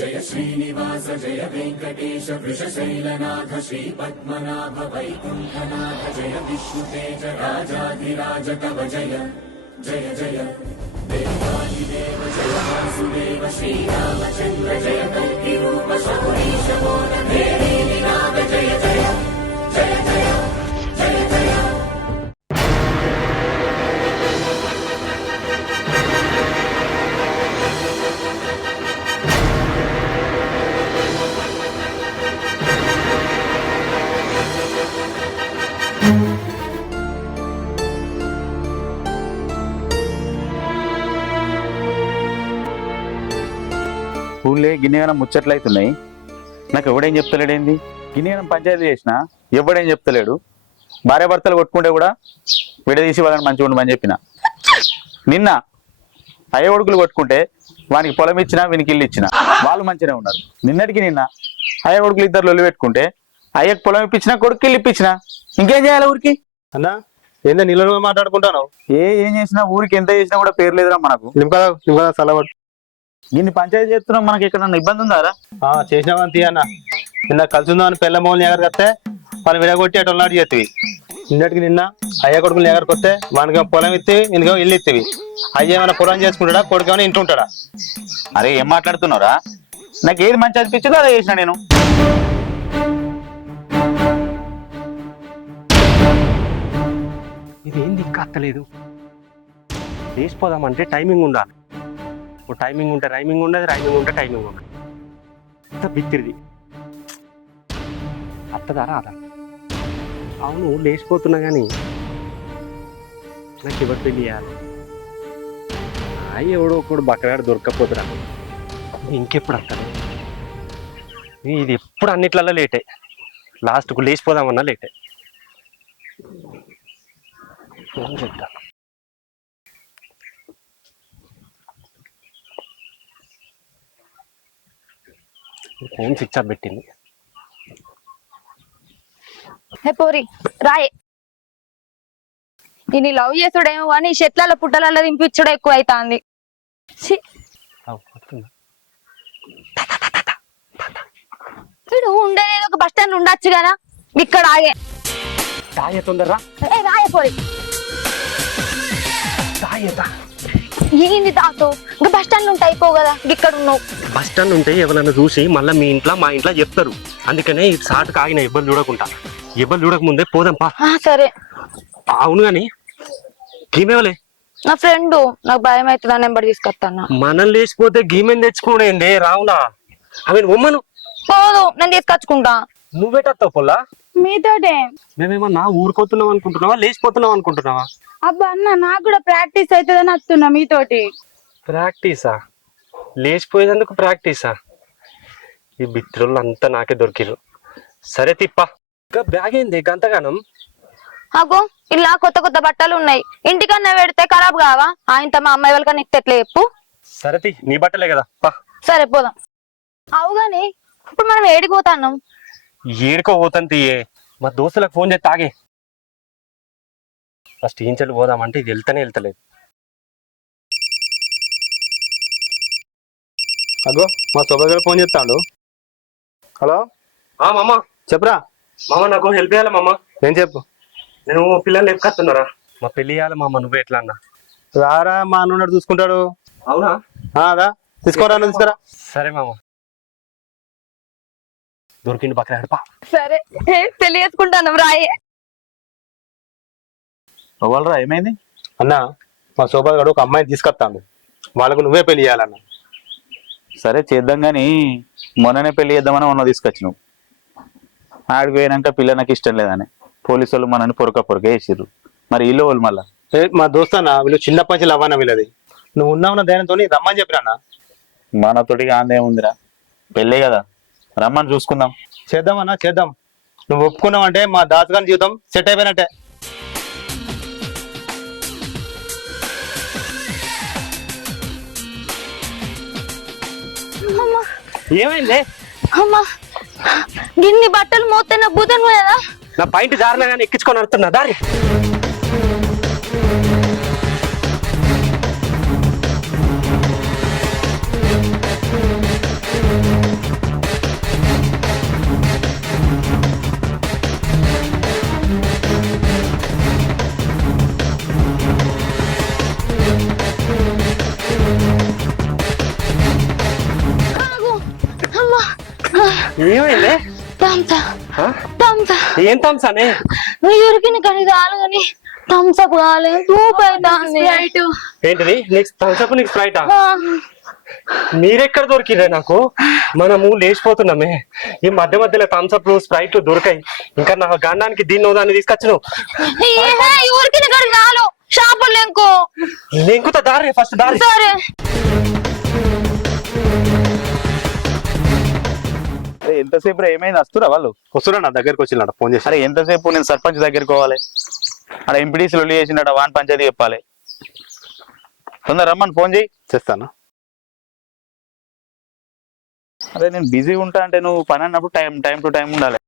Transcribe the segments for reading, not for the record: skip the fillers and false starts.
జయ శ్రీనివాస జయ వెంకటేశ వృషశైలనాథ శ్రీ పద్మనాభ వైకుంఠనాథ జయ విష్ణుతేజ రాజాధిరాజ కవ జయ జయ జయ దేవాదిదేవ జయ వాసుదేవ శ్రీరామచంద్ర జయ కల్కి రూప శౌరీశ మోద దేవీ వినాద జయ జయ జయ జయ జయ జయ. ఊళ్ళే గిన్నెగానం ముచ్చట్లు అవుతున్నాయి. నాకు ఎవడేం చెప్తలేడేంది? గిన్నెగానం పంచాయతీ చేసినా ఎవడేం చెప్తలేడు. భార్యాభర్తలు కొట్టుకుంటే కూడా విడదీసి వాళ్ళని మంచిగా ఉండమని చెప్పిన. నిన్న అయ్య కొడుకులు కొట్టుకుంటే వానికి పొలం ఇచ్చినా వీనికి ఇల్లు ఇచ్చిన, వాళ్ళు మంచిగానే ఉన్నారు. నిన్నటికి నిన్న అయ్య కొడుకులు ఇద్దరు లొల్లి పెట్టుకుంటే అయ్యకు పొలం ఇప్పించినా కొడుకు ఇల్లు ఇప్పించిన. ఇంకేం చేయాలి ఊరికి? అన్నా ఏందో నీళ్ళు మాట్లాడుకుంటాను. ఏం చేసినా ఊరికి ఎంత చేసినా కూడా పేరు లేదురా మనకు. నిమ్మకాయ సలవాడు దీన్ని పంచాయతీ చేస్తున్నాం, మనకి ఎక్కడ ఇబ్బంది ఉందారా? చేసినావని తీయన్న. నిన్న కలిసి ఉందామని పెళ్ళ మోహన్ ఎగరికి వస్తే వాళ్ళు విడగొట్టి అటు నాటి చేతివి. నిన్నటికి నిన్న అయ్య కొడుకులు ఎగరికి వస్తే వానికి పొలం ఇత్తివి, ఇందుకో ఇల్లు ఇత్తివి. అయ్య ఏమైనా పొలం చేసుకుంటాడా, కొడుకు ఏమైనా ఇంటి ఉంటాడా? అరే ఏం మాట్లాడుతున్నారా? నాకు ఏది మంచి అనిపించిందో అదే చేసిన నేను. ఇదేంది ఇంకా అత్తలేదు? వేసిపోదామంటే టైమింగ్ ఉండాలి. టైమింగ్ ఉంటే రైమింగ్ ఉండదు, రైమింగ్ ఉంటే టైమింగ్ ఉండదు. అంత బిత్తిరిది అత్తదా రాదా? అవును లేచిపోతున్నా కానీ నాకు ఎవరు పెళ్ళి చేయాలి? ఎవడో ఒకడు బక్కగాడు దొరక్కపోతురా. ఇంకెప్పుడు అత్తది? ఇది ఎప్పుడు అన్నిట్లలో లేటే. లాస్ట్కు లేచిపోదామన్నా లేటే. ఫోన్ చేద్దాం. ఫోన్ స్విచ్ ఆఫ్ పెట్టింది. హే పోరి రాయే, నేను లవ్ చేసుడేమో కానీ చెట్ల పుట్టలలో దింపించుడు ఎక్కువ అవుతుంది. ఉండేది ఒక బస్ స్టాండ్ ఉండొచ్చు కదా, ఇక్కడ ఆగే. తాయే తొందరరా. రాయే పోరి. తాయేతా ఏంది తాతో? ఇంకా బస్ స్టాండ్ ఉంటే అయిపో కదా, ఇక్కడ ఉన్నావు. బస్ స్టాండ్ ఉంటే ఎవరైనా చూసి మళ్ళీ మీ ఇంట్లో మా ఇంట్లో చెప్తారు. అందుకనే ఈ సాటుకు ఆగిన ఇబ్బంది చూడకుండా. ఇబ్బంది చూడక ముందే పోదాంపా. సరే. అవును గాని గీమేవలే నా ఫ్రెండ్, నాకు భయం అవుతుంది, నెంబర్ తీసుకొస్తాను. మనం లేచిపోతే గీమెన్ తెచ్చుకోండి రావునా. అవి ఉమ్మను పోదు, నేను తీసుకొచ్చుకుంటా. నువ్వేటత్తావు పొల్లా? మీతోటే. మేమేమన్నా ఊరుకోతున్నాం అనుకుంటున్నావా, లేచిపోతున్నాం అనుకుంటున్నావా? అబ్బా అన్న, నాకు కూడా ప్రాక్టీస్ అవుతుందని వస్తున్నా మీతోటి. ప్రాక్టీసా? లేచిపోయేందుకు ప్రాక్టీసా? ఈ బిత్రులు అంతా నాకే దొరికిరు. సరే తిప్పా. ఇంకా బ్యాగ్ ఏంది గంతగానం? అగో ఇలా కొత్త కొత్త బట్టలు ఉన్నాయి, ఇంటికన్నా పెడితే ఖరాబ్ కావా? ఆయనతో మా అమ్మాయి వాళ్ళకి నీకు ఎట్లా చెప్పు. సరే నీ బట్టలే కదా పా. సరే పోదాం. అవుగాని ఇప్పుడు మనం ఏడిపోతాన్నాం? ఏడుకో పోతాను తీయే. మా దోస్తులకు ఫోన్ చేసి తాగే. ఫస్ట్ ఇంచెలు పోదామంటే ఇది వెళ్తలేదు. అగో మా సోబర్ ఫోన్ చేస్తాడు. హలో మామ చెప్పరా. మామ నాకు హెల్ప్ చేయాలి మామ. నేను చెప్పు. నేను పిల్లలు ఎప్పుకొస్తున్నారా? మా పెళ్లి చేయాలి మామ. నువ్వు ఎట్లా అన్నా? రారా, మా అన్న చూసుకుంటాడు. అవునా? అదా తీసుకోరా, తీసుకురా. సరే మామ. దొరికింది బక్కరాడు పా. సరే పెళ్లి చేసుకుంటాను రాయే. వాళ్ళరా ఏమైంది? అన్న మా సోబర్ గారు ఒక అమ్మాయిని తీసుకొస్తాను, వాళ్ళకు నువ్వే పెళ్లి చేయాలన్న. సరే చేద్దాం కానీ మొన్ననే పెళ్లి చేద్దామని మొన్న తీసుకొచ్చినావు. ఆడికి పోయినాక పిల్ల నాకు ఇష్టం లేదని పోలీసు వాళ్ళు మనని పొరక వేసిర్రు. మరి ఇల్లు వాళ్ళు మళ్ళా మా దోస్తన్న వీళ్ళు చిన్నప్పటి నుంచి లవ్వన్న వీళ్ళది. నువ్వు ఉన్నావున్న ధైర్యంతో రమ్మని చెప్పినా. మనతోటిగా ఆందేముందిరా, పెళ్ళే కదా, రమ్మని చూసుకుందాం. చేద్దామన్నా చేద్దాం. నువ్వు ఒప్పుకున్నావు అంటే మా దాసగాని జీవితం సెట్ అయిపోయినట్టే. ఏమైంది? అమ్మా గిన్ని బట్టలు మోస్తే నా బూతను పోయేదా? నా పాయింట్ జారినా కానీ ఎక్కించుకొని వస్తున్నా దారి. ఏమైంది ఏం థమ్సానే ఉరికిన కానీ చాలు కానీ థమ్స్అప్ కావాలి సూప్ అవుతుంది ఏంటిది నెక్స్ట్ థమ్స్అప్ నీకు స్ప్రైటా మీరెక్కడ దొరికిరే నాకు మనము లేచిపోతున్నామే ఈ మధ్య మధ్యలో థమ్స్అప్లు స్ప్రైట్లు దొరికాయి ఇంకా నా గండానికి దీన్ని దాన్ని తీసుకొచ్చాను ఉరికిన కానీ చాలు షాపులు లెంకుతా దారి ఫస్ట్ దారి సరే ఎంతసేపు ఏమైంది వస్తురా వాళ్ళు వస్తున్నా నా దగ్గరికి వచ్చిన ఫోన్ చేసి అరే ఎంతసేపు నేను సర్పంచ్ దగ్గరికి పోవాలి అక్కడ ఎంపీడీసీ లొల్లి చేసినట్ట వాన్ పంచాయతీ చెప్పాలి తొందర రమ్మని ఫోన్ చేయి చేస్తాను. అరే నేను బిజీ ఉంటా అంటే నువ్వు పని అన్నప్పుడు టైం టు టైం ఉండాలి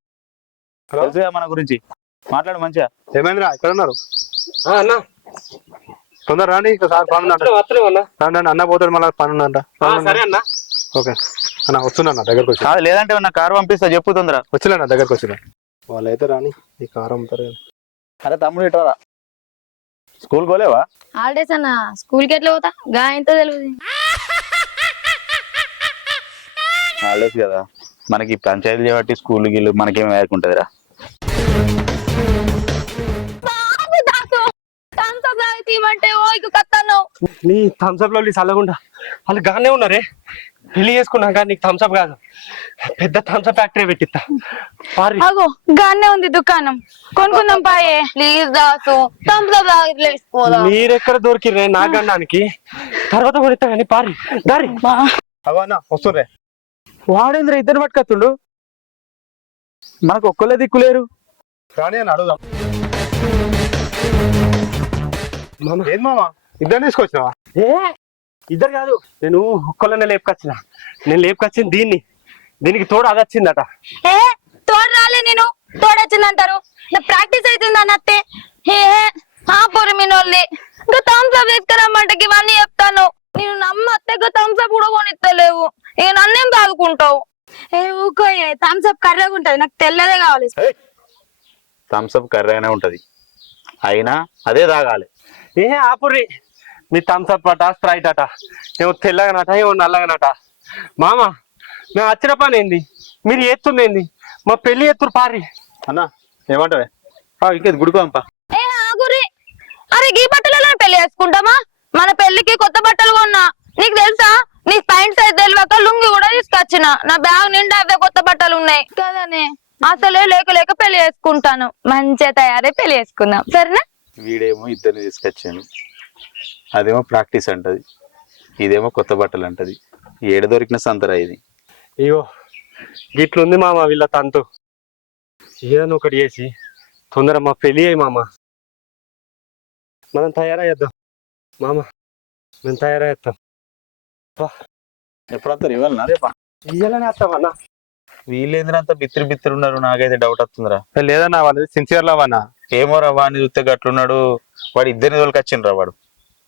తెలుసుగా మన గురించి మాట్లాడు మంచిగా. ఏమైందిరా ఇక్కడ ఉన్నారు అన్నా తొందర రాండి సార్ పని రండి అన్న పోతాడు మళ్ళీ పని ఉందంట. సరే అన్న ఓకే అన్న వస్తున్నా నా దగ్గరకు వచ్చి కాదు లేదంటే నా కారు పంపిస్తా చెప్పు తొందర వచ్చినా నా దగ్గరకు వచ్చిన వాళ్ళైతే రాని ఈ కారు అమ్ముతారు. అరే తమ్ముడు ఇట్రా స్కూల్ పోలేవా హాలిడేస్ అన్న స్కూల్ కి ఎట్లా పోతా గా ఎంత తెలియదు హాలిడేస్ కదా మనకి పంచాయతీలు చేయబట్టి స్కూల్ గిల్లు మనకేం వేయకుంటదిరా. నీ థమ్స్అప్ లో చల్లకుండా వాళ్ళు గానే ఉన్నారే పెళ్లి చేసుకున్నాక నీకు థమ్స్అప్ కాదు పెద్ద థమ్స్అప్ ఫ్యాక్టరీ పెట్టిస్తా పారి అగో గానే ఉంది దుకాణం కొనుక్కుందాం పాయే ప్లీజ్ దాసు థమ్స్అప్ మీరెక్కడ దొరికిరే నా గండానికి తర్వాత కొనిస్తా కానీ పారి దారి అవన్నా వస్తుండే వాడేంద్ర ఇద్దరు పట్టుకొస్తుండు మనకు ఒక్కళ్ళే దిక్కులేరు. రాని అని అడుగుదాం. ఏం మామా ఇద్దరు తీసుకొచ్చినావా? ఏ ఇద్దరు కాదు నేను ఒక్కళ్ళనే లేపుకొచ్చిన నేను లేపుకొచ్చింది దీనికి తోడు అది వచ్చిందట. ఏ తోడు రాలే నేను తోడొచ్చిందంటారు నా ప్రాక్టీస్ అవుతుంది అన్నట్టే ఏ పొరి మీనోళ్ళి ఇంకా థమ్స్అప్ తీసుకురమ్మంటే ఇవన్నీ చెప్తాను నేను నమ్మత్తే థమ్స్అప్ కూడా కొనిస్తలేవు ఇక నన్నేం తాగుకుంటావు. ఏ ఊకో థమ్స్అప్ కర్రగా ఉంటది నాకు తెల్లదే కావాలి. థమ్స్అప్ కర్రైనా ఉంటది అయినా అదే తాగాలి. ఏ ఆపుర్రి మీ థమ్స్అప్ అట స్ప్రైట్ అట ఏమో తెల్లగానట ఏమో నల్లగానట. మామ మేము వచ్చిన పని ఏంది మీరు ఎత్తుంది ఏంది మా పెళ్లి ఎత్తురు పారి అన్న ఏమంటావే ఇంకేది గుడికోంప. ఏ ఆగురి అరే గీ బట్టలలో పెళ్లి చేసుకుంటామా మన పెళ్లికి కొత్త బట్టలు కొన్నా నీకు తెలుసా నీ ప్యాంట్ సైజ్ తెలియక లుంగి కూడా తీసుకొచ్చిన నా బ్యాగ్ నిండా అవే కొత్త బట్టలు ఉన్నాయి కదనే అసలే లేక పెళ్లి చేసుకుంటాను మంచిగా తయారై పెళ్లి చేసుకుందాం సరేనా. వీడేమో ఇద్దరిని తీసుకొచ్చాను అదేమో ప్రాక్టీస్ అంటది ఇదేమో కొత్త బట్టలు అంటది ఏడ దొరికిన సంతరా ఇది. అయ్యో గిట్లుంది మామ వీళ్ళ తంతు ఏదైనా ఒకటి చేసి తొందర మా పెళ్లి అయ్యి మామ మనం తయారయ్యేద్దాం మామ మేము తయారయ్యేద్దాం. ఎప్పుడు వస్తారు ఇవ్వాలన్నా రేపా ఇయ్యాలని వస్తామన్నా వీళ్ళేంద్రంతా బిత్తిరి ఉన్నారు నాకైతే డౌట్ వస్తుందిరా. లేదన్నా వాళ్ళు సిన్సియర్ లవన్నా ఏమో రా వాడిని చూస్తే గట్లున్నాడు వాడు ఇద్దరిని తోలికొచ్చిండ్రు రా వాడు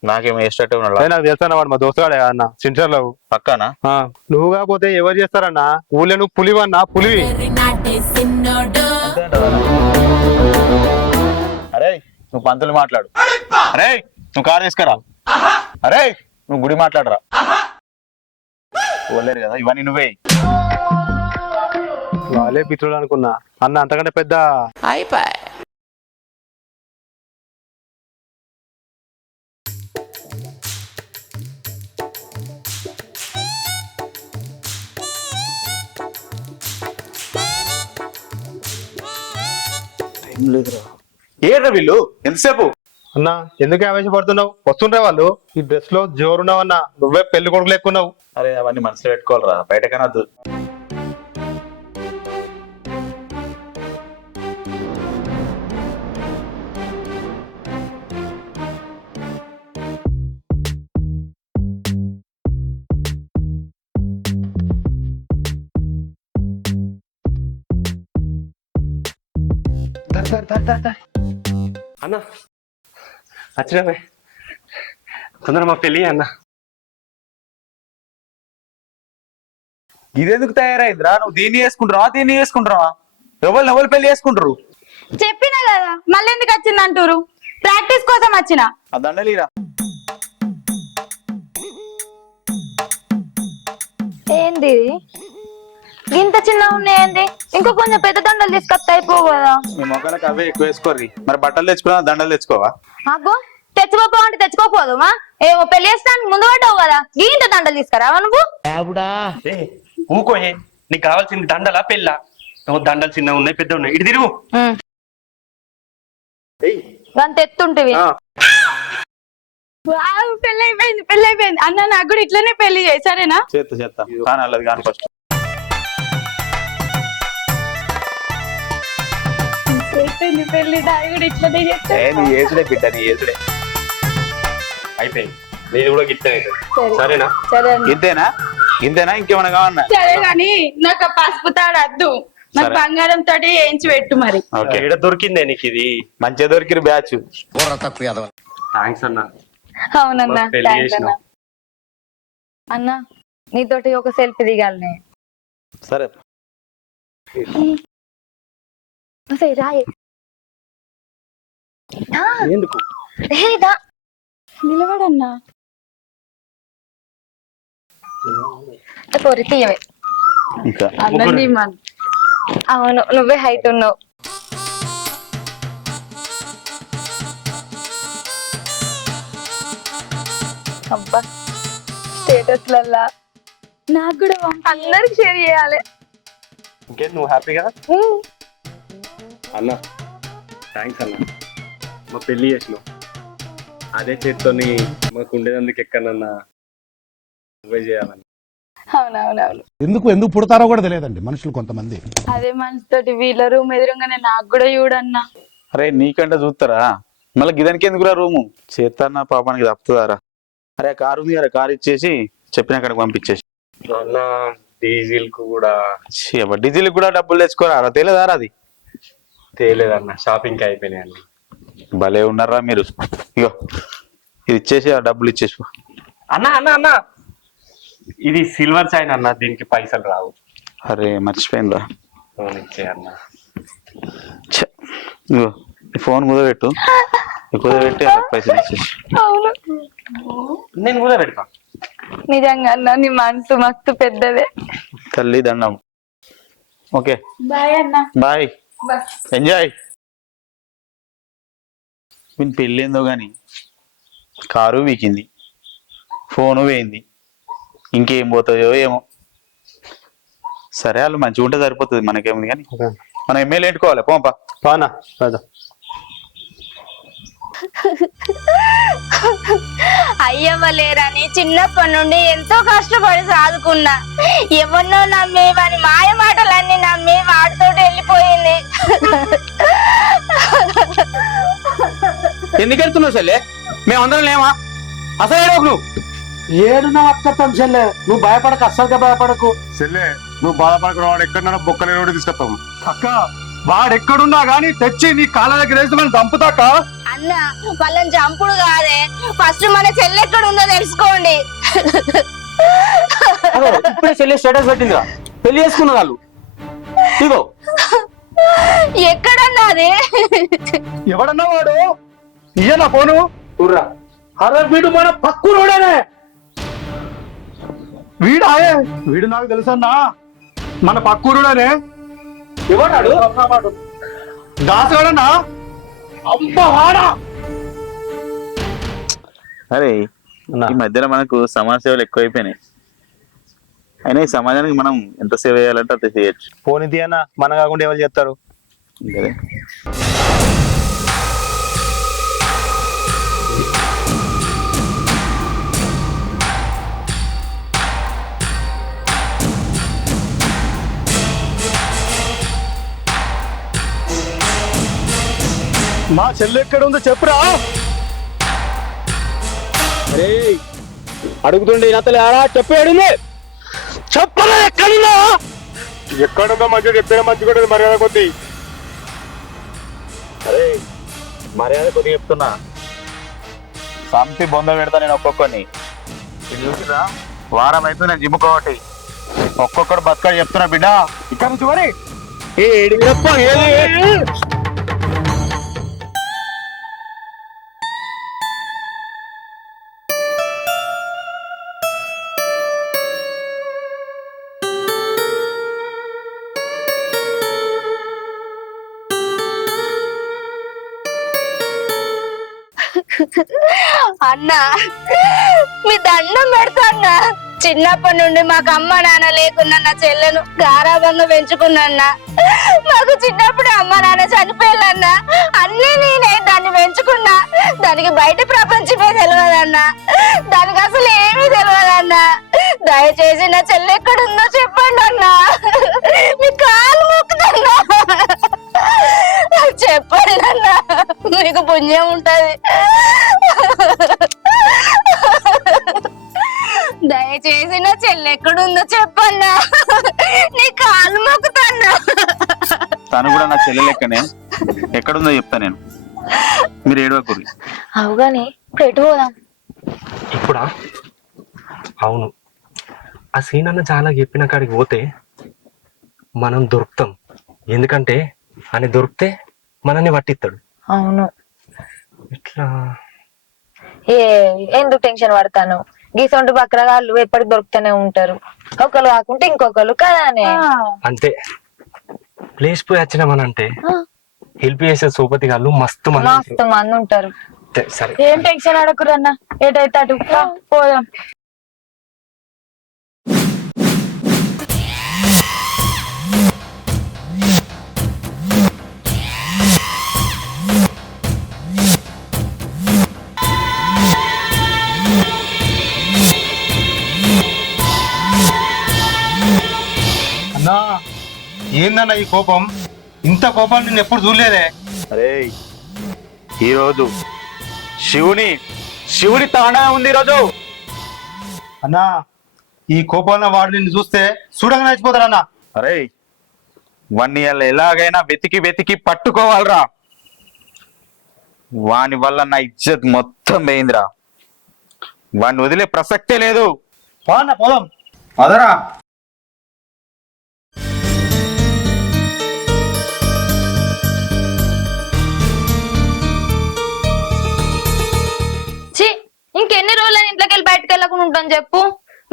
నాకేమో వేసేటట్టే ఉన్నాడు. నాకు తెలుసా వాడు మా దోస్తుగాడే అన్న సిన్సియర్ లవ్ పక్కానా. నువ్వు కాకపోతే ఎవరు చేస్తారన్నా ఊళ్ళో నువ్వు పులివన్నా పులివి. అరే నువ్వు పంతులు మాట్లాడు అరే నువ్వు కారు తీసుకురా అరే నువ్వు గుడి మాట్లాడరా పోలేరు కదా ఇవన్నీ నువ్వే. వాళ్ళే పిత్రులు అనుకున్నా అన్న అంతకంటే పెద్ద అయిపోయి ఏడ్రా వీళ్ళు ఎంతసేపు అన్న ఎందుకు ఆవేశపడుతున్నావు వస్తుండ్రే వాళ్ళు ఈ డ్రెస్ లో జోరున్నావన్నా నువ్వే పెళ్లి కొడుకు ఎక్కున్నావు. అరే అవన్నీ మనసులో పెట్టుకోవాలరా బయటకనద్దు. అన్న వచ్చినమే తొందర మా పెళ్ళి అన్న. ఇదెందుకు తయారైందిరా నువ్వు దీన్ని వేసుకుంటావా ఎవరు పెళ్లి చేసుకుంటారు. చెప్పినా కదా మళ్ళీ ఎందుకు వచ్చింది అంటారు ప్రాక్టీస్ కోసం వచ్చిన అదండలీరా. ఏంది ఇంత చిన్న ఉన్నాయండి ఇంకో కొంచెం పెద్ద దండలు తీసుకొస్తే అయిపోవు కదా. మీ మొక్కలకు అవే ఎక్కువ వేసుకోర్రి. మరి బట్టలు తెచ్చుకున్నా దండలు తెచ్చుకోవా? అగో తెచ్చుకోపో అంటే తెచ్చుకోపోదు మా ఏమో పెళ్లి చేస్తానికి ముందు పడ్డావు కదా ఇంత దండలు తీసుకురావా నువ్వు? ఊకోయే నీకు కావాల్సింది దండలా పెళ్ళ? దండలు చిన్న ఉన్నాయి పెద్ద ఉన్నాయి. ఇటు తిరుగు. అంత ఎత్తుంటివి. పెళ్లి అయిపోయింది అన్న. నాకు కూడా ఇట్లనే పెళ్లి చేయి సరేనా? చేస్తా కానీ అల్లది కానీ ఫస్ట్ అయిపోయింది పెళ్లి. నాకు కూడా ఇట్లనే చేస్తా. నీ ఏసుడే బిడ్డ, నీ ఏసుడే అయిపోయింది. నేను కూడా గిట్టే సరేనా? సరే ఇంతేనా? ఇంతేనా ఇంకేమైనా కావన్నా? సరే కానీ నాకు ఆ పసుపు తాడు వద్దు. నాకు సరే. బంగారం తోటి వేయించి పెట్టు మరి. ఓకే ఇక్కడ దొరికిందే నీకు ఇది. మంచిగా దొరికిరు బ్యాచ్. థ్యాంక్స్ అన్న. అవునన్నా పెళ్లి థాంక్స్ చేసినావు. అన్న నీతోటి ఒక సెల్ఫీ దిగాలి. సరే రాయే ఎందుకు? నిలబడన్నా. పొరి తీయవే. ఇంకా అన్నీ మన అవును నువ్వే హైట్ ఉన్నావు. అబ్బా స్టేటస్ లల్లా నాకు కూడా అందరికి షేర్ చేయాలి. ఇంకేం నువ్వు హ్యాపీగా? అన్న థ్యాంక్స్ అన్న. మా పెళ్లి చేసినావు. అదే చేత్తోని మాకు ఉండేదందుకు ఎక్కడన్నా నువ్వే చేయాలని. అవునవునవును ఎందుకు పుడతారో కూడా తెలియదండి మనుషులు కొంతమంది. అదే మనసుతోటి వీళ్ళ రూమ్ ఎదురుగానే నాకు కూడా చూడన్నా. అరే నీకంటే చూస్తారా? మళ్ళీ గిదానికి ఎందుకురా రూము? చేస్తాన్న పాపానికి తప్పుతుందారా? అరే కారు ఉంది కదా, కారు ఇచ్చేసి చెప్పిన అక్కడికి పంపించేసి. అన్న డీజిల్ కు కూడా డీజిల్ కూడా డబ్బులు తెచ్చుకోరా? తెలియదారా అది? తేలేదన్న. షాపింగ్ కి అయిపోయినాయి అన్న. భలే ఉన్నారా మీరు. ఇగో ఇది ఇచ్చేసి ఆ డబ్బులు ఇచ్చేసి పో. అన్న అన్న అన్న ఇది సిల్వర్ చైన్ అన్న. దీనికి పైసలు రావు. అరే మర్చిపోయిందా? ఫోన్ ఇచ్చే అన్న. ఇగో ఈ ఫోన్ కుదపెట్టు. కుదపెట్టి ఆ పైసలు ఇచ్చేసి. అవును నేను కూడా పెడతా. నిజంగా అన్న నీ మనసు మస్తు పెద్దదే. తల్లి దండం. ఓకే బాయ్ అన్న. Bye, enjoy. వీని పెళ్ళి ఏందో గాని కారు వీకింది, ఫోను వేయింది, ఇంకేం పోతుందో ఏమో. సరే వాళ్ళు మంచిగా ఉంటే సరిపోతుంది, మనకేముంది. కానీ మనం ఎమ్మెల్యే ఎంటుకోవాలి. పోంపా పానా రాదా? అయ్యవ్వ లేరని చిన్నప్పటి నుండి ఎంతో కష్టపడి సాదుకున్నా. ఎవరినో నమ్మి వాని మాయ మాటలన్నీ నమ్మి వాడితో వెళ్ళిపోయింది. ఎందుకు వెళ్తున్నావు చెల్లె? మేమందరం లేమా? అసలు నువ్వు ఏడున్నా అక్కత్తాం చెల్లె, నువ్వు భయపడక, అస్సలుగా భయపడకు. చెల్లె నువ్వు బాధపడకుండా వాడు ఎక్కడన్నా బొక్కలే రోడ్డు తీసుకొస్తాం. అక్క వాడెక్కడున్నా గానీ తెచ్చి నీ కాళ్ళ దగ్గర వేసి మనం చంపుతాక. అన్న వాళ్ళని చంపుడు కాదే, ఫస్ట్ మన చెల్లి ఎక్కడ ఉందో తెలుసుకోండి. ఇప్పుడే చెల్లె స్టేటస్ పెట్టిందిగా, పెళ్లి చేసుకున్న వాళ్ళు. ఇగో ఎక్కడన్నది? ఎవడన్నా వాడు ఇయ్యనా ఫోను? అరే వీడు మన పక్కురోడేనే. వీడాయే? వీడు నాకు తెలుసన్నా, మన పక్కూరుడనే. ఎవడాడు? దాసగాడన్నా. అబ్బవాడా. అరే ఈ మధ్యలో మనకు సమాజ సేవలు ఎక్కువైపోయినాయి. అయినా ఈ సమాజానికి మనం ఎంత సేవ చేయాలంటే అంత చేయొచ్చు. ఫోన్ ఇది అన్న, మన కాకుండా ఎవరు చేస్తారు? కదా మా చెల్లి ఎక్కడ ఉందో చెప్పురా. అడుగుతుండే అతలే ఆడా చెప్పేడుంది. చెప్పరా ఎక్కడున్నా? ఎక్కడుందో మంచిగా చెప్పిన మంచి కూడా మర్యాద కొద్ది. అరే మర్యాద కొద్దిగా చెప్తున్నా, సంపి బొంద పెడతా నేను ఒక్కొక్కరిని. ఇది చూసిరా, వారం అయితే నేను జిమ్ కాబట్టి ఒక్కొక్కడు బతకాడు చెప్తున్నా బిడ్డ. ఇక్కడ నుంచి మరి అన్నా మీ దండం పెడతా అన్నా. చిన్నప్పటి నుండి మాకు అమ్మ నాన్న లేకున్నా నా చెల్లెను గారాబంగా పెంచుకున్నా. మాకు చిన్నప్పుడు అమ్మ నాన్న చనిపోయాలన్నా అన్నీ నేనే దాన్ని పెంచుకున్నా. దానికి బయట ప్రపంచమే తెలియదన్నా, దానికి అసలు ఏమీ తెలియదన్నా. దయచేసి నా చెల్లె ఎక్కడుందో చెప్పండి అన్నా, మీ కాలు మొక్కుతున్నా. చెప్పండి అన్నా, మీకు పుణ్యం ఉంటది. దయచేసి నా చెల్లె ఎక్కడుందో చెప్పన్నా, నీ కాలు మొక్కుతున్నా. తను కూడా నా చెల్లె లెక్కనే, ఎక్కడుందో చెప్తా నేను, మీరు ఏడవకూరి. అవుగాని ఇప్పుడు ఎటు పోదాం? ఇప్పుడా? అవును, ఆ సీన్ అన్న చాలా చెప్పిన కాడికి పోతే మనం దొరుకుతాం. ఎందుకంటే అని దొరికితే మనల్ని పట్టిస్తాడు. అవును, ఇట్లా ఎందుకు టెన్షన్ పడతాను? గీసొంటి బక్రగాళ్ళు ఎప్పటికి దొరుకుతూనే ఉంటారు, ఒకరు కాకుంటే ఇంకొకరు కదానే. అంతే, ప్లేస్ పోయి వచ్చినామనంటే హెల్ప్ చేసే సూపతి గాళ్ళు మస్తు మంది మస్తు మంది ఉంటారు. సరే, ఏం టెన్షన్ అడకురన్నా, ఏటైతే అటు పోదాం. అన్నా ఏందన్నా ఈ కోపం? ఇంత కోపాన్ని నేను ఎప్పుడు చూడలేదే. అరే ఈరోజు శివుడి తాండా ఉంది ఈరోజు. అన్నా ఈ కోపంలో వాడు నిన్ను చూస్తే చూడగా నచ్చిపోతాడన్నా. అరే వాణ్ణి ఎలాగైనా వెతికి పట్టుకోవాలరా. వాని వల్ల నా ఇజ్జత్ మొత్తం పోయిందిరా. వాడిని వదిలే ప్రసక్తే లేదు. అన్న పోదాం అదరా. ఛీ, ఇంకెన్ని రోజులు ఇంట్లోకి వెళ్ళి బయటకు వెళ్ళకుండా ఉంటాను చెప్పు?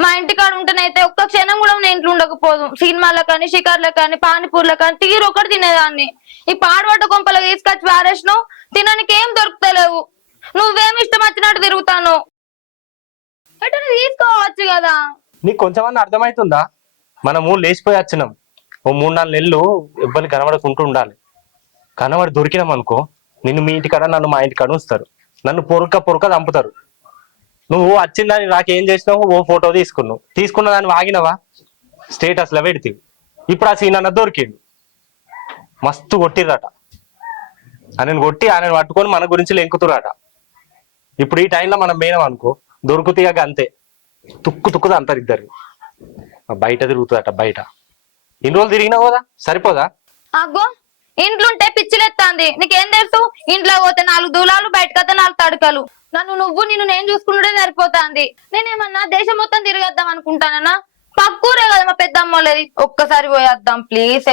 మా ఇంటికాడ ఉంటేనైతే ఒక్క క్షణం కూడా నేను ఇంట్లో ఉండకపోదు. సినిమాలకు కానీ, షికార్లకు కానీ, పానీపూర్లకు కానీ తీరు ఒకటి తినేదాన్ని. ఈ పాడుబడ్డ కొంపలకు తీసుకొచ్చి పారేసినావు, తినడానికి ఏం దొరుకుతలేవు. నువ్వేం ఇష్టం వచ్చినట్టు తిరుగుతాను. ఎటు తీసుకోవచ్చు కదా. నీకు కొంచెమన్నా అర్థమవుతుందా? మనము లేచిపోయి వచ్చినాం, ఓ 3-4 నెలలు ఇబ్బంది కనబడకుంటూ ఉండాలి. కనబడి దొరికినాం అనుకో, నిన్ను మీ ఇంటికాడ నన్ను మా ఇంటికాడ ఉంచుతారు. నన్ను పొరక చంపుతారు. నువ్వు వచ్చిందని నాకేం చేసినావు? ఓ ఫోటో తీసుకున్న దాన్ని వాగినవా, స్టేటస్ లో పెడితే. ఇప్పుడు ఆ సీన్ అన్న దొరికిండు, మస్తు కొట్టిర్రట. ఆయనను కొట్టి ఆయన పట్టుకొని మన గురించి లెంకుతురట. ఇప్పుడు ఈ టైంలో మనం పోయినాం అనుకో, దొరుకుతాక అంతే, తుక్కుదా అంటారు ఇద్దరు. బయట తిరుగుతుందట. బయట ఇన్ని రోజులు తిరిగినావు కదా, సరిపోదా? అగ్గో ఇంట్లుంటే పిచ్చిలెత్తాంది. నీకేం తెలుసు? ఇంట్లో పోతే 4 దూలాలు, బయటకైతే 4 తడకలు. నిన్ను నేను చూసుకుంటే సరిపోతాంది. నేనేమన్నా దేశం మొత్తం తిరగద్దాం అనుకుంటానన్నా? పక్కూరే కదా మా పెద్దమ్మోళ్ళది, ఒక్కసారి పోయేద్దాం ప్లీజ్.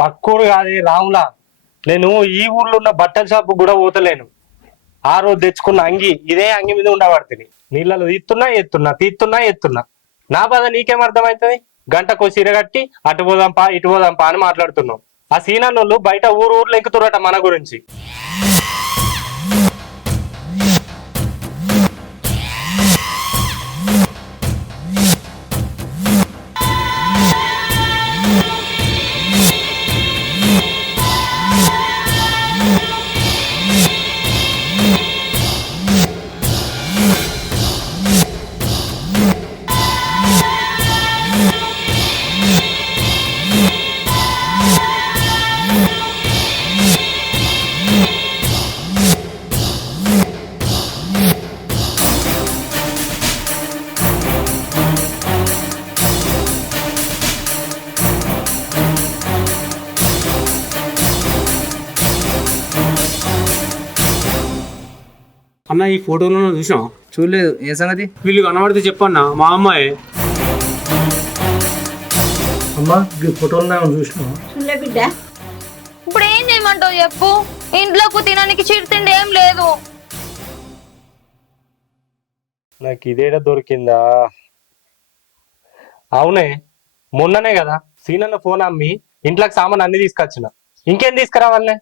పక్కూరు కాదు రాములా, నేను ఈ ఊర్లో ఉన్న బట్టల షాపు కూడా పోతలేను. ఆ రోజు తెచ్చుకున్న అంగి ఇదే అంగి మీద ఉండబడుతుంది. నీళ్ళలో తీస్తున్నా. నా బాధ నీకేం అర్థమవుతుంది? గంటకు చీర కట్టి అటు పోదాంపా ఇటు పోదాంపా అని మాట్లాడుతున్నావు. ఆ సీనాన్నోళ్ళు బయట ఊర్లో ఎక్కుతురట మన గురించి. అన్న ఈ ఫోటోలో చూసాం? చూడలేదు. ఏ సంగతి? వీళ్ళు కనబడితే చెప్పన్నా, మా అమ్మాయి. అమ్మా ఈ ఫోటోలో చూసినా? చూడలే బిడ్డ. ఇప్పుడు ఏం చేయమంటావు చెప్పు? ఇంట్లోకి తినడానికి చిరుతిండి ఏం లేదు. నాకు ఇదేడ దొరికిందా? అవునే, మొన్ననే కదా సీనన్న ఫోన్ అమ్మి ఇంట్లోకి సామాన్ అన్ని తీసుకొచ్చిన. ఇంకేం తీసుకురావాలనే?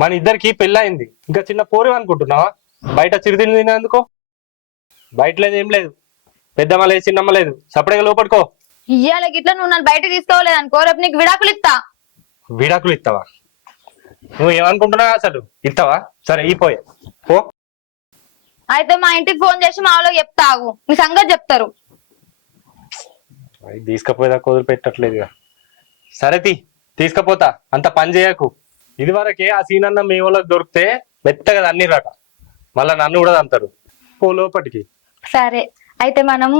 మన ఇద్దరికి పెళ్ళయింది, ఇంకా చిన్న పోరు అనుకుంటున్నావా? బయట చిరుతిని తినేందుకో? బయట లేదు, ఏం లేదు, పెద్దమ్మ లేదు, చిన్నమ్మ లేదు, సపరేట్గా లోపడుకో. ఇయ్యాల గిట్ల నువ్వు నన్ను బయట తీసుకోలేదు అనుకో, రేపు నీకు విడాకులు ఇస్తా. విడాకులు ఇస్తావా? నువ్వు ఏమనుకుంటున్నావు అసలు? ఇస్తావా? సరే ఈ పోయే పో. అయితే మా ఇంటికి ఫోన్ చేసి మా వాళ్ళకి చెప్తా, ఆగు, నీ సంగతి చెప్తారు. అది తీసుకపోయేదాకా వదిలిపెట్టట్లేదు ఇక. సరే తీసుకపోతా, అంత పని చేయకు. ఇది వరకే ఆ సీనన్న మీ వాళ్ళకి దొరికితే మెత్తగా అన్ని రాట, మళ్ళా నన్ను కూడా అంటారు. పో లోపటికి. సరే అయితే మనము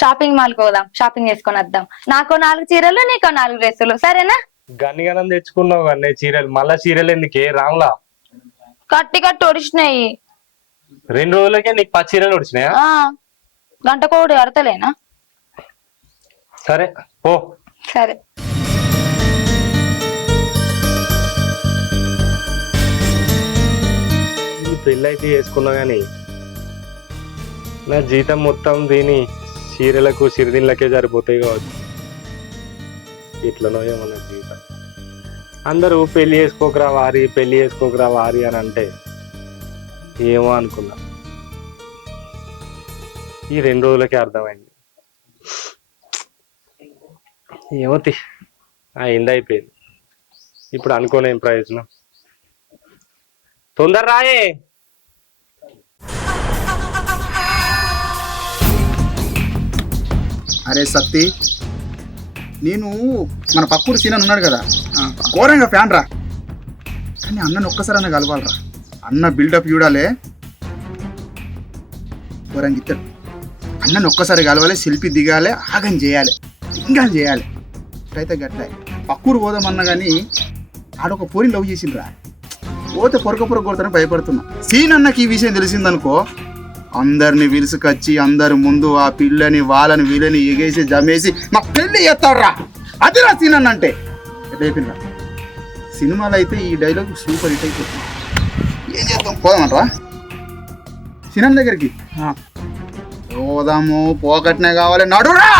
షాపింగ్ మాల్ పోదాం, షాపింగ్ చేసుకొని వద్దాం. నాకో 4 చీరలు, నీకో 4 డ్రెస్సులు, సరేనా? గన్నిగనం తెచ్చుకున్నావు కానీ చీరలు, మళ్ళా చీరలు ఎందుకే రాములా? కట్టి ఒడిచినాయి. 2 రోజులకే నీకు 10 చీరలు వచ్చినాయా? గంటకోటి కడతలేనా? సరే పో. సరే. ఈ పెళ్ళైతే చేసుకున్నా గానీ నా జీతం మొత్తం దీని చీరలకు సిరిదిళ్ళకే సరిపోతాయి కావచ్చు. ఇట్లనో ఏమన్నా జీవితం. అందరూ పెళ్లి చేసుకోకరా వారి, పెళ్లి చేసుకోకరా వారి అని అంటే ఏమో అనుకున్నా. ఈ 2 రోజులకే అర్థమైంది. ఏమో అయింది, అయిపోయింది. ఇప్పుడు అనుకోనేం ప్రయోజనం. తొందర రాయే. అరే సత్తి, నేను మన పక్కూరు సీనన్ ఉన్నాడు కదా, ఘోరంగా ఫ్యాన్ రా. కానీ అన్నను ఒక్కసారి అన్న కలవాలరా. అన్న బిల్డప్ చూడాలి, ఘోరంగా ఇస్తాడు. అన్నను ఒక్కసారి కలవాలి, సెల్ఫీ దిగాలి, ఆగం చేయాలి, ఇంకా చేయాలి. అయితే గట్ల పక్కూరు పోదామన్నా కానీ ఆడొక పోరి లవ్ చేసిండ్రా. పోతే పొరక కొడతానే భయపడుతున్నా. సీనన్నకి ఈ విషయం తెలిసిందనుకో, అందరిని విలుసుకొచ్చి అందరి ముందు ఆ పిల్లని వాళ్ళని వీళ్ళని ఎగేసి జమేసి మా పెళ్లి చేస్తాడురా. అదిరా సీనన్న అంటే. ఎట్లా చెప్పిండ్రా? సినిమాలో అయితే ఈ డైలాగ్ సూపర్ హిట్ అయిపోతుంది. ఏం చేద్దాం, పోదామంటారా సీనన్న దగ్గరికి? పోదాము, పోకట్నే కావాలి, నడురా.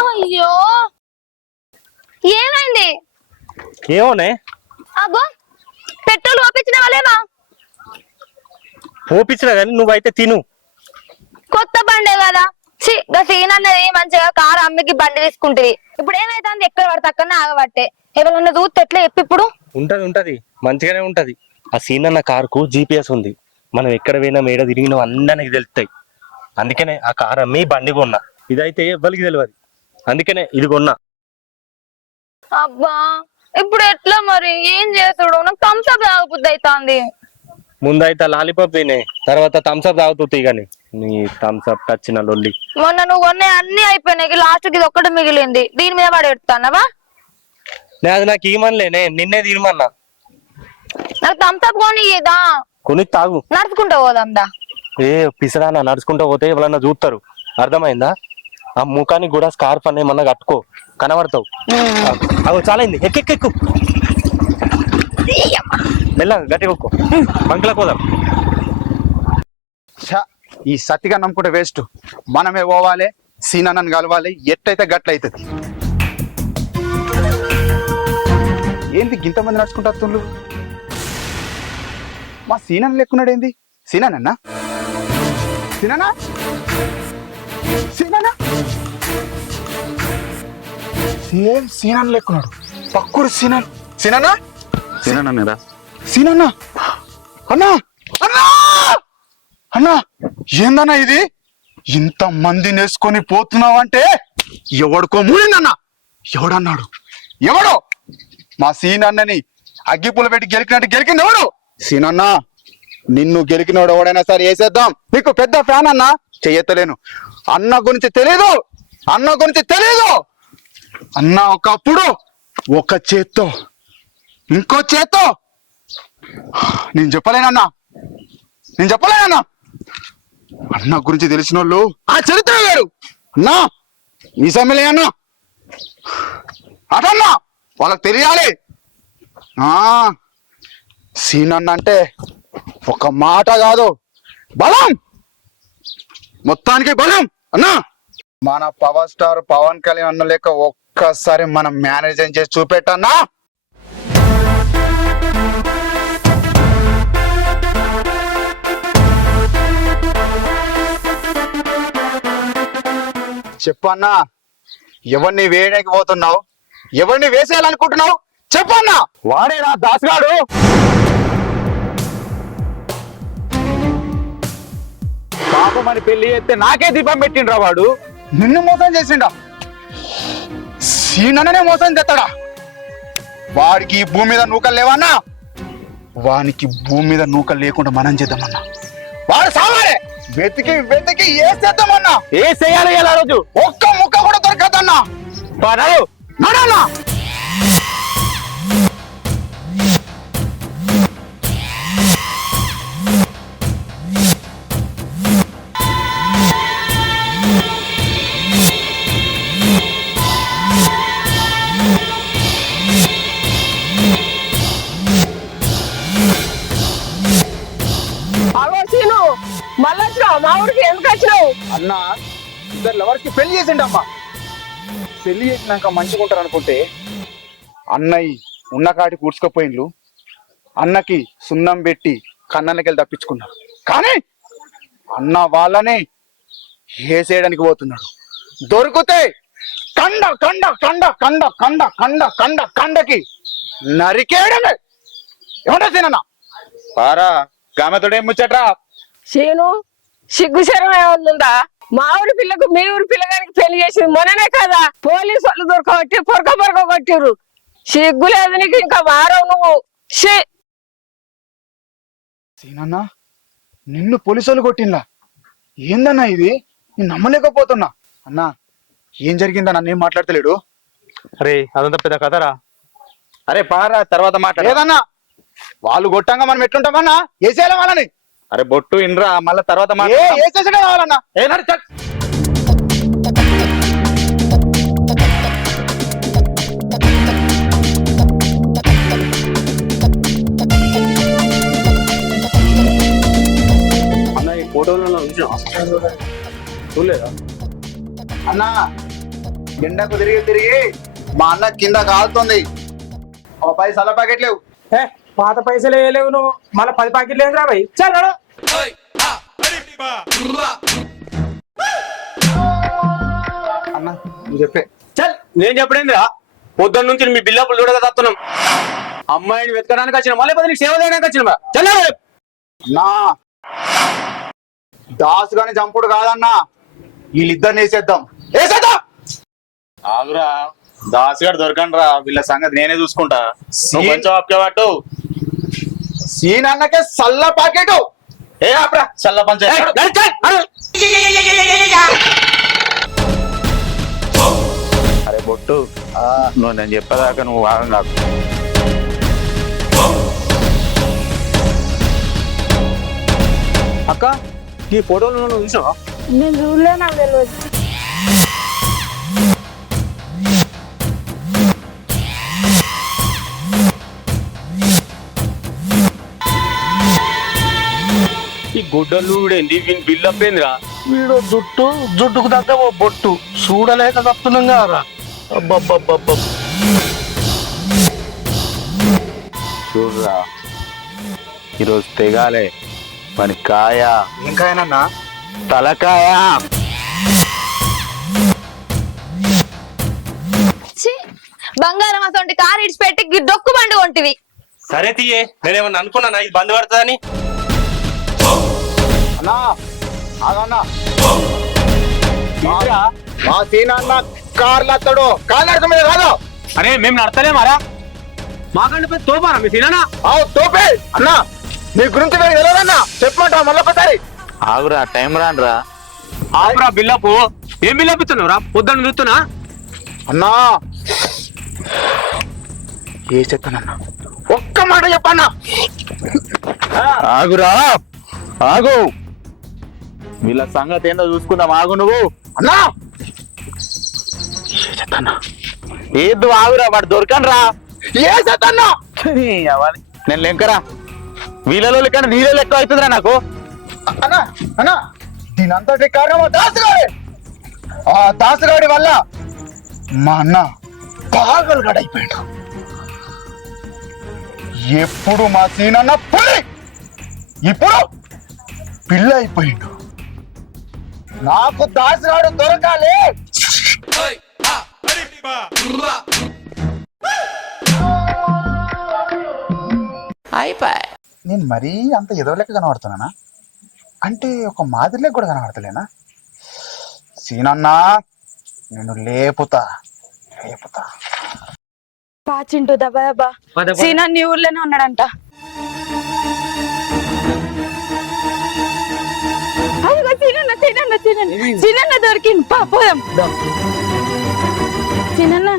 అయ్యో ఏమైంది? ఏమోనే? అగో పెట్రోల్ ఓపించిన వాళ్ళేమా? ఓపించినా కానీ నువ్వైతే తిను. కొత్త బండే కదా, సీన్ అన్నది మంచిగా కారు అమ్మికి బండి తీసుకుంటుంది. ఇప్పుడు ఏమైతుంది, ఎక్కడ పడితే అక్కడనే ఆగబట్టే. ఎవరన్నా చూస్తే ఎట్లా చెప్పి? ఇప్పుడు ఉంటది మంచిగానే ఉంటది. ఆ సీన్ అన్న కారుకు GPS ఉంది. మనం ఎక్కడ పోయినా మేడ తిరిగినా అందరికి తెలుస్తాయి. అందుకనే ఆ కారు అమ్మి బండి కొన్నా. ఇదైతే ఎవ్వరికి తెలియదు, అందుకనే ఇది కొన్నా. అబ్బా ఇప్పుడు ఎట్లా మరి? ఏం చేస్తాడు? నాకు థమ్స్అప్ తాగబుద్ధి అవుతుంది. ముందైతే లాలీపాప్ తినే, తర్వాత థమ్స్అప్ తాగుతుంది. కానీ నీ థమ్స్అప్ టచ్చిన లొల్లి. మొన్న నువ్వు కొనే అన్ని అయిపోయినాయి, లాస్ట్ కి ఇది ఒక్కటి మిగిలింది. దీని మీద పడి ఎడుతున్నావా? అది నాకు ఏమనలేనే, నిన్నే తినమన్నా. నాకు థమ్స్అప్ కొనిదా? కొని తాగు. నడుచుకుంటా పోదాందా? ఏ పిసరానా, నడుచుకుంటా పోతే ఎవరన్నా చూస్తారు, అర్థమైందా? ఆ ముఖానికి కూడా స్కార్ఫ్ అనే ఏమన్నా కట్టుకో, కనబడతావు. అవి చాలైంది, ఎక్కెక్కు మెల్లగా గట్టిగా ఒక్కో. బంకులకు పోదాం. ఈ సత్తిగా నమ్ముకుంటే వేస్ట్. మనమే పోవాలి, సీనన్నను కలవాలి, ఎట్టయితే గట్లయితుంది. ఏంది ఇంతమంది నడుచుకుంటా వస్తుండ్రు? మా సీనన్న లెక్కున్నాడు. ఏంది సీనన్న? సీనన్న సీనన్న సేమ్ సీనన్న లెక్కున్నాడు. పక్కూరు సీనన్న. సీనన్న సీనన్న సీనన్న అన్నా అన్నా అన్నా, ఏందన్నా ఇది? ఇంత మంది నేసుకొని పోతున్నావంటే ఎవడుకో మూడిందన్నా. ఎవడన్నాడు? ఎవడు? మా సీనన్నని అగ్గిపుల్ల పెట్టి గెలికినట్టు గెలికింది ఎవడు? సీనన్న, నిన్ను గెలికినోడు ఎవడైనా సరే వేసేద్దాం. నీకు పెద్ద ఫ్యాన్ అన్నా, చెయ్యలేను. అన్న గురించి తెలీదు, అన్న గురించి తెలీదు. అన్న ఒకప్పుడు ఒక చేత్తో ఇంకో చేత్తో. నేను చెప్పలేనన్నా, నేను చెప్పలేనన్నా. అన్న గురించి తెలిసిన వాళ్ళు ఆ చరిత్ర వేరు అన్నా. ఈ సమయంలో అన్నా అదన్నా వాళ్ళకి తెలియాలి. సీనన్న అంటే ఒక మాట కాదు, బలం, మొత్తానికి బలం అన్నా. మన పవర్ స్టార్ పవన్ కళ్యాణ్ అన్న లెక్క ఒక్కసారి మనం మేనేజ్ చేసి చూపెట్టన్నా. చెప్పన్నా, ఎవరిని వేయడానికి పోతున్నావు? ఎవరిని వేసేయాలనుకుంటున్నావు? చెప్పన్నా. వాడేనా దాసుగాడు? పాపమని పెళ్లి చేస్తే నాకే దీపం పెట్టిండ్రా వాడు. నిన్ను మోసం చేసిండా? సీననే మోసం చేస్తాడా? వాడికి ఈ భూమి మీద నూకలు లేవన్నా? వానికి భూమి మీద నూకలు లేకుండా మనం చేద్దామన్నా. వాడు సావాలే, వెతికి వెతికి వేసేద్దామన్నా. ఏ చేయాలి ఆ రోజు? ఒక్క ముక్క కూడా దొరకదన్నా. నడన్నా. మళ్ళీ వచ్చినావు మా ఊరికి? ఎందుకు వచ్చినావు? అన్నా, ఇద్దరు లవర్కి పెళ్లి చేసిండమ్మా. పెళ్లి చేసినాక మంచిగా ఉంటారు అనుకుంటే అన్నయ్య ఉన్న కాటి కూర్చుకపోయిండ్లు. అన్నకి సున్నం పెట్టి కన్నలకెళ్ళి తప్పించుకున్నారు. కానీ అన్న వాళ్ళనే వేసేయడానికి పోతున్నాడు. దొరికితే కండ కండ కండ కండ కండ కండ కండ కండకి నరికేయడమే. ఏమంటా సీనన్న? పారా గామెతోడేం ముచ్చట్రా? శీను, సిగ్గు శరం ఏముందా? మా ఊరి పిల్లకు మీ ఊరి పిల్లగానికి పెళ్లి చేసింది మొన్ననే కదా. పోలీసు వాళ్ళు దొరకబట్టి పొరక కొట్టిర్రు. సిగ్గు లేదు నీకు? ఇంకా మారవు నువ్వు. సీనన్న, నిన్ను పోలీసు వాళ్ళు కొట్టిందా? ఏందన్నా ఇది? నేను నమ్మలేకపోతున్నా. అన్నా, ఏం జరిగిందా? నన్నేం మాట్లాడతలేడు. అరే అదంతా పెద్ద కథరా. అరే పారా, తర్వాత మాట్లాడు. లేదన్నా, వాళ్ళు కొట్టంగా మనం ఎట్లుంటామన్నా? వేసేయాలి వాళ్ళని. అరే బొట్టు ఇన్రా, మళ్ళా తర్వాత వేసేసడే కావాలన్నా. అన్న ఈ ఫోటోలో చూసావా? చూడలేదా? అన్నా, ఎండకు తిరిగి తిరిగి మా అన్న కింద కాలుతుంది. ఒక 10 సల్ల ప్యాకెట్ లేవు. పాత పైసలు వేయలేవు నువ్వు, మళ్ళీ 10 ప్యాకెట్లు ఏంద్రా భయ్? చల్ అన్న, నువ్వు చెప్పే. చల్, నేను చెప్పడేందిరా? పొద్దున్న నుంచి మీ బిల్లప్పులు చూడగా తత్తున్నాం. అమ్మాయిని వెతకడానికి వచ్చిన, మళ్ళీ బదిలీ సేవ చేయడానికి వచ్చిన. చల్ నా దాసు గాని చంపుడు కాదన్నా, వీళ్ళిద్దరిని వేసేద్దాం. ఆగురా, దాసుగాడు దొరకండ్రా. వీళ్ళ సంగతి నేనే చూసుకుంటా. నువ్వు కొంచెం ఆపుకేవాటు. సీన్ అన్నకే సల్ల ప్యాకెట్. ఏ ఆపరా, చల్ల పంచాయతీ. అరే బొట్టు, నువ్వు నేను చెప్పేదాకా నువ్వు వాగం కాదు. అక్క, ఈ ఫోటోలో నువ్వు చూసావా? నేను చూడలే, నాకు తెలియదు. ఈ గుడ్డలు ఏంది? వీని బిల్లప్ ఏందిరా? వీడు జుట్టుకు తగ్గ ఓ బొట్టు చూడలేక తప్పుతున్నాం కదరా. అబ్బబ్బబ్బబ్బ. చూడరా, ఈరోజు తెగాలే పని. కాయ ఇంకాయనన్నా? తలకాయ. బంగారం అసలు కారు ఇడిచిపెట్టి డొక్కు బండి కొంటివి. సరే తీయే, నేనేమన్నా అనుకున్నానా ఇది బంద్ పడుతుందని? అన్నా, ఆగన్నా. మా సీన్ అన్న కార్లు అత్తడు, కాలు నడక మీద కాదు. అరే మేము నడతలేమారా? మాకంటే పెద్ద తోపారా మీ తిననా? తోపే అన్నా. నీ గురించి మీకు తెలియదన్నా, చెప్పమంటా మళ్ళొకసారి. ఆగురా, టైం రానురా. ఆపురా బిల్లపు. ఏం బిల్లప్ ఇస్తున్నావురా? పొద్దున్న చూస్తున్నా. అన్నా, ఏ చెప్తానన్నా, ఒక్క మాట చెప్పన్నా. ఆగురా, ఆగు. వీళ్ళ సంగతి ఏందో చూసుకుందాం. ఆగు నువ్వు. అన్నా, చెప్తానా? ఏద్దు, ఆగురా. వాడు దొరకనరా. ఏ చెప్తాన్నా? నేను లెంకరా. వీళ్ళలో లెక్క నీళ్ళలో లెక్క అవుతుందిరా నాకు. అన్నా, అన్నా, దీనంతటి కారణం దాసు గారే. ఆ దాసగాడి వల్ల మా అన్న పాగలుగాడైపోయాడు. ఎప్పుడు మా సీనన్న పులి, ఇప్పుడు పిల్ల అయిపోయిండు. నాకు దాసగాడు దొరకాలి. నేను మరీ అంత ఎదో లెక్క కనబడుతున్నానా? అంటే ఒక మాదిరిలో కూడా కనబడతలేనా? సీనన్నా నేను లేపుతా. పాచింటూ దబా దబా సీనా నీ ఊర్లోనే ఉన్నాడంట. అదిగో సీనన్న దొరికింది. పోదాం సీనన్న.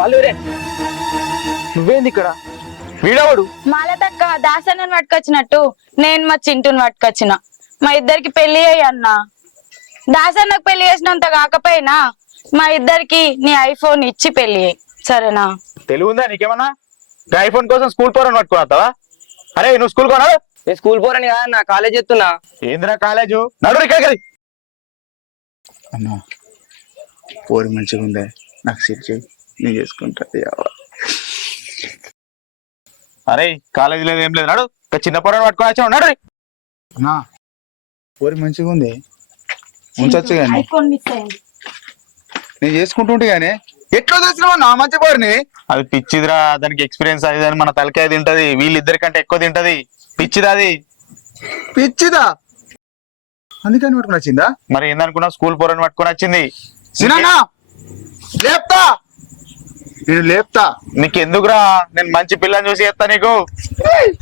వాళ్ళురే నువ్వేంది ఇక్కడ? వీడవాడు మాలతక్క దాసన్నను పట్టుకొచ్చినట్టు నేను మా చింటూని పట్టుకొచ్చిన. మా ఇద్దరికి పెళ్లి అయ్యి అన్న. దాసన్నకు పెళ్లి చేసినంత కాకపోయినా మా ఇద్దరికి నీ ఐఫోన్ ఇచ్చి పెళ్లి అయ్యి, సరేనా? తెలివి ఉందా నీకేమన్నా? ఐఫోన్ కోసం స్కూల్ పోరని పట్టుకున్నావా? అరే నువ్వు స్కూల్ కొనాడు? నేను స్కూల్ పోరని కాదు, నా కాలేజ్ చెప్తున్నా. ఏంద్రా కాలేజు? నడు ఇక్కడ. అన్నా పోరి మంచిగా ఉందే, నాకు సెట్ చేయి, నేను చేసుకుంటా. అరే కాలేజీ లేదు ఏం లేదు, నడు. చిన్న పొరను పట్టుకొని వచ్చావు, నడు. అన్నా పోరి మంచిగా ఉంది, ఉంచచ్చు కానీ ఐఫోన్ మిస్ అయింది. నేను చేసుకుంటుంటే గానీ ఎట్లా తెచ్చినావా నా మంచి పోరిని? అది పిచ్చిదిరా, దానికి ఎక్స్పీరియన్స్ అది అని మన తలకాయ తింటది, వీళ్ళిద్దరికంటే ఎక్కువ తింటది. పిచ్చిదా అది? పిచ్చిదా? అందుకని పట్టుకుని వచ్చిందా? మరి ఏందనుకున్నా, స్కూల్ పొరని పట్టుకొని వచ్చింది. సినా లేపుతా, నేను లేపుతా. నీకు ఎందుకురా, నేను మంచి పిల్లని చూసి చేస్తా నీకు.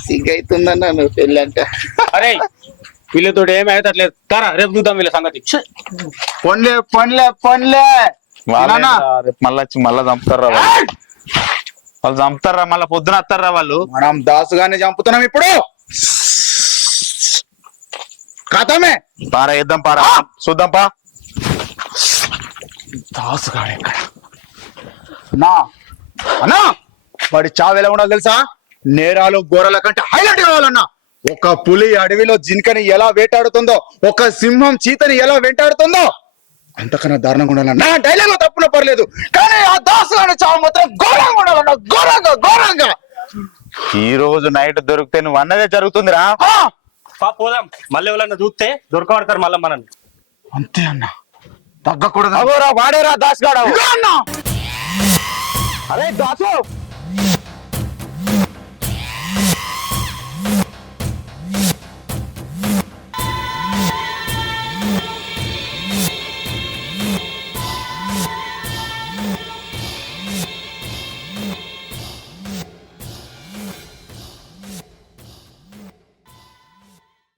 సిగ్గైతుందన్నా నువ్వు పెళ్ళి అంటే. అరే వీళ్ళతో ఏమి అవుతట్లేదు, తారా రేపు చూద్దాం వీళ్ళ సంగతి. పొన్లే మళ్ళా చంపుతారా వాళ్ళు చంపుతారా, మళ్ళా పొద్దున వస్తారా వాళ్ళు. మనం దాసుగానే చంపుతున్నాం ఇప్పుడు. కథమే పారా వేద్దాం, పారా చూద్దాం పా. దాసుగాడు ఎక్కడ? అన్నా వాడి చావు ఎలా ఉండాలి తెలుసా? నేరాలు ఘోరాల కంటే హైలైట్ కావాలన్నా. ఒక పులి అడవిలో జింకని ఎలా వేటాడుతుందో, ఒక సింహం చీతని ఎలా వేటాడుతుందో, అంతకన్నా దారుణంగా ఉండాలన్నా. డైలాగ్ తప్పున పర్లేదు, కానీ ఆ దాసుగాడి చావు మాత్రం ఘోరంగా ఉండాలన్నా, ఘోరంగా. ఈ రోజు నైట్ దొరికితే నువ్వు అన్నదే జరుగుతుందిరా. పోదాం, మళ్ళీ ఎవరన్నా చూస్తే దొరకబడతారు మళ్ళీ మనల్ని. అంతే అన్నా, తగ్గకూడదు. వాడేరా దాసుగాడు. అన్నా అరే దాసు